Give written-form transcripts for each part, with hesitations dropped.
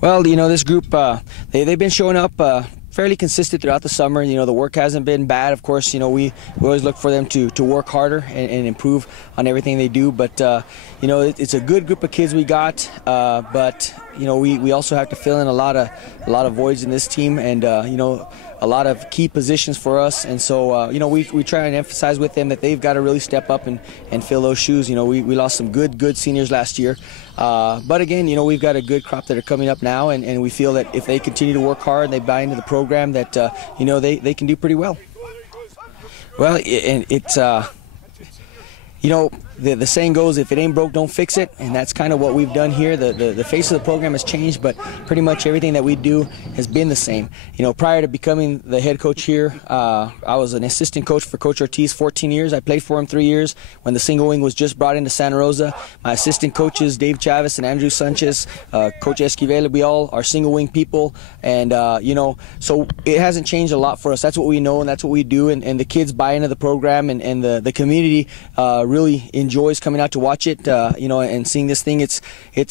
Well, this group, they've been showing up fairly consistent throughout the summer. The work hasn't been bad. Of course, we always look for them to work harder and improve on everything they do. But, it's a good group of kids we got. But, we also have to fill in a lot of voids in this team, and, a lot of key positions for us. And so, we try and emphasize with them that they've got to really step up and fill those shoes. We lost some good seniors last year. But again, we've got a good crop that are coming up now, and we feel that if they continue to work hard and they buy into the program, that, they can do pretty well. Well, it's the saying goes, if it ain't broke, don't fix it, and that's kind of what we've done here. The face of the program has changed, but pretty much everything that we do has been the same. Prior to becoming the head coach here, I was an assistant coach for Coach Ortiz 14 years. I played for him 3 years when the single wing was just brought into Santa Rosa. My assistant coaches, Dave Chavez and Andrew Sanchez, Coach Esquivel, we all are single wing people, and so it hasn't changed a lot for us. That's what we know and that's what we do, and the kids buy into the program, and the community really enjoys coming out to watch it, and seeing this thing. It's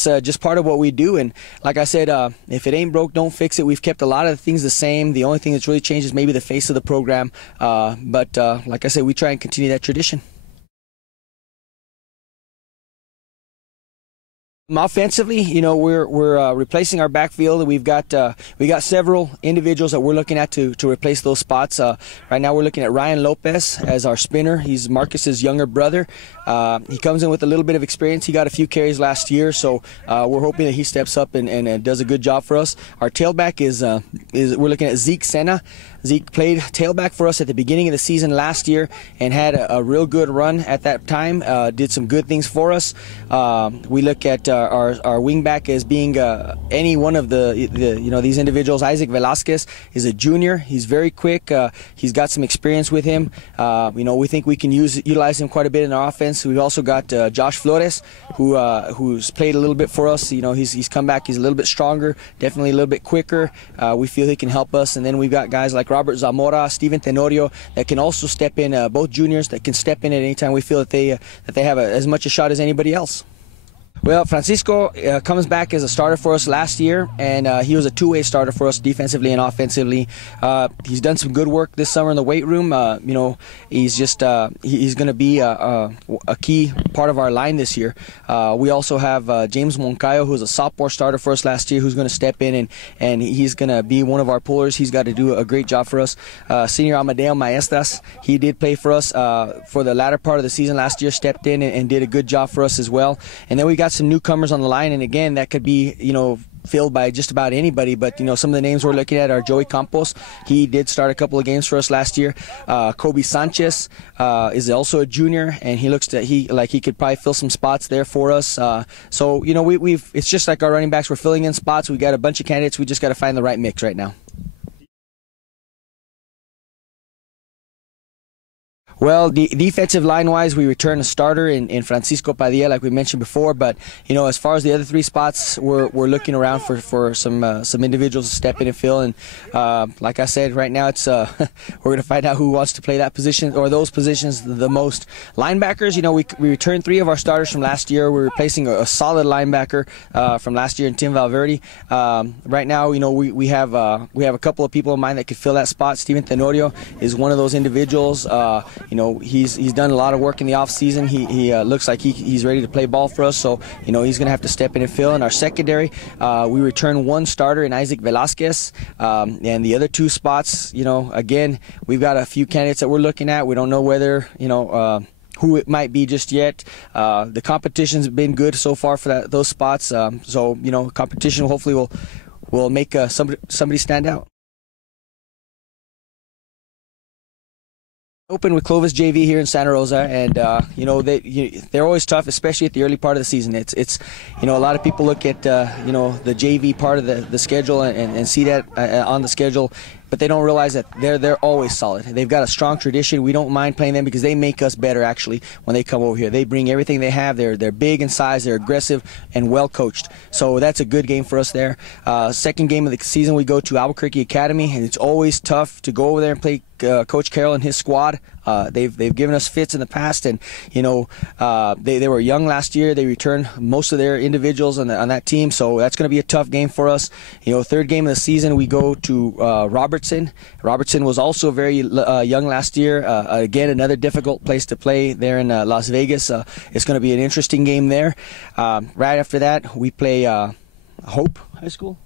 just part of what we do, and like I said, if it ain't broke, don't fix it. We've kept a lot of the things the same. The only thing that's really changed is maybe the face of the program, but like I said, we try and continue that tradition. Offensively, we're replacing our backfield. We got several individuals that we're looking at to replace those spots. Right now, we're looking at Ryan Lopez as our spinner. He's Marcus's younger brother. He comes in with a little bit of experience. He got a few carries last year, so we're hoping that he steps up and does a good job for us. Our tailback is we're looking at Zeke Sena. Zeke played tailback for us at the beginning of the season last year and had a real good run at that time. Did some good things for us. We look at our wingback as being any one of these individuals. Isaac Velasquez is a junior. He's very quick. He's got some experience with him. We think we can utilize him quite a bit in our offense. We've also got Josh Flores, who's played a little bit for us. He's come back. He's a little bit stronger, definitely a little bit quicker. We feel he can help us. And then we've got guys like Robert Zamora, Steven Tenorio that can also step in. Both juniors that can step in at any time we feel that they have as much a shot as anybody else. Well, Francisco comes back as a starter for us last year, and he was a two-way starter for us defensively and offensively. He's done some good work this summer in the weight room. He's just he's going to be a key part of our line this year. We also have James Moncayo, who's a sophomore starter for us last year, who's going to step in and he's going to be one of our pullers. He's got to do a great job for us. Senior Amadeo Maestas, he did play for us for the latter part of the season last year, stepped in and did a good job for us as well. And then we got some newcomers on the line, and again, that could be filled by just about anybody, but some of the names we're looking at are Joey Campos. He did start a couple of games for us last year. Kobe Sanchez is also a junior, and he looks like he could probably fill some spots there for us. So we've it's just like our running backs, we're filling in spots. We got a bunch of candidates. We just got to find the right mix right now. Well, defensive line-wise, we return a starter in Francisco Padilla, like we mentioned before. But as far as the other three spots, we're looking around for some individuals to step in and fill. And like I said, right now it's we're going to find out who wants to play that position or those positions the most. Linebackers, we returned 3 of our starters from last year. We're replacing a solid linebacker from last year in Tim Valverde. Right now, we have a couple of people in mind that could fill that spot. Steven Tenorio is one of those individuals. He's done a lot of work in the off season. He looks like he's ready to play ball for us, so he's going to have to step in and fill. In our secondary, we return 1 starter in Isaac Velasquez, and the other 2 spots, again, we've got a few candidates that we're looking at. We don't know whether who it might be just yet. The competition's been good so far for those spots, so competition hopefully will make somebody stand out. Open with Clovis JV here in Santa Rosa, and they're always tough, especially at the early part of the season. It's a lot of people look at the JV part of the schedule and see that on the schedule, but they don't realize that they're always solid. They've got a strong tradition. We don't mind playing them because they make us better, actually, when they come over here. They bring everything they have. They're big in size. They're aggressive and well coached. So that's a good game for us there. Second game of the season, we go to Albuquerque Academy, and it's always tough to go over there and play Coach Carroll and his squad. They've given us fits in the past, and they were young last year. They returned most of their individuals on that team, so that's going to be a tough game for us. Third game of the season, we go to Robertson. Robertson was also very young last year. Again, another difficult place to play there in Las Vegas. It's going to be an interesting game there. Right after that, we play Hope High School.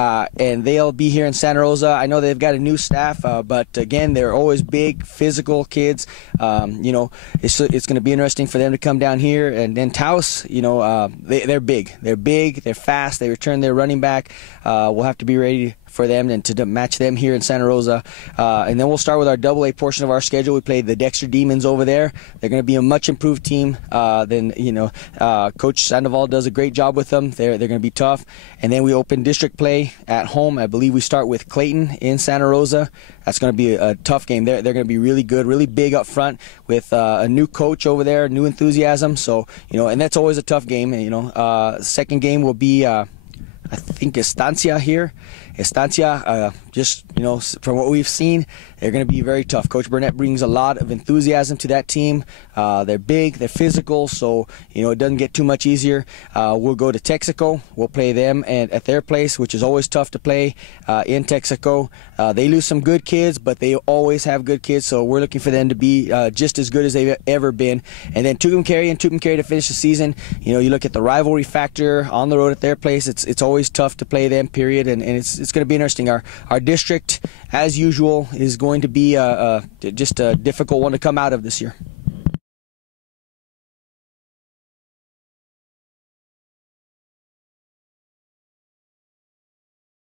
And they'll be here in Santa Rosa. I know they've got a new staff, but again, they're always big, physical kids. It's going to be interesting for them to come down here. And then Taos, they're big. They're fast. They return their running back. We'll have to be ready for them and to match them here in Santa Rosa. And then we'll start with our AA portion of our schedule. We play the Dexter Demons over there. They're going to be a much improved team. Coach Sandoval does a great job with them. They're going to be tough. And then we open district play at home. I believe we start with Clayton in Santa Rosa. That's going to be a tough game. They're going to be really good, really big up front with a new coach over there, new enthusiasm. So, and that's always a tough game. Second game will be, I think, Estancia here. Estancia, from what we've seen, they're going to be very tough. Coach Burnett brings a lot of enthusiasm to that team. They're big, they're physical, so it doesn't get too much easier. We'll go to Texaco. We'll play them at their place, which is always tough to play in Texaco. They lose some good kids, but they always have good kids, so we're looking for them to be just as good as they've ever been. And then Tucumcari to finish the season. You look at the rivalry factor on the road at their place. It's always tough to play them, period, and it's going to be interesting. Our district, as usual, is going to be just a difficult one to come out of this year.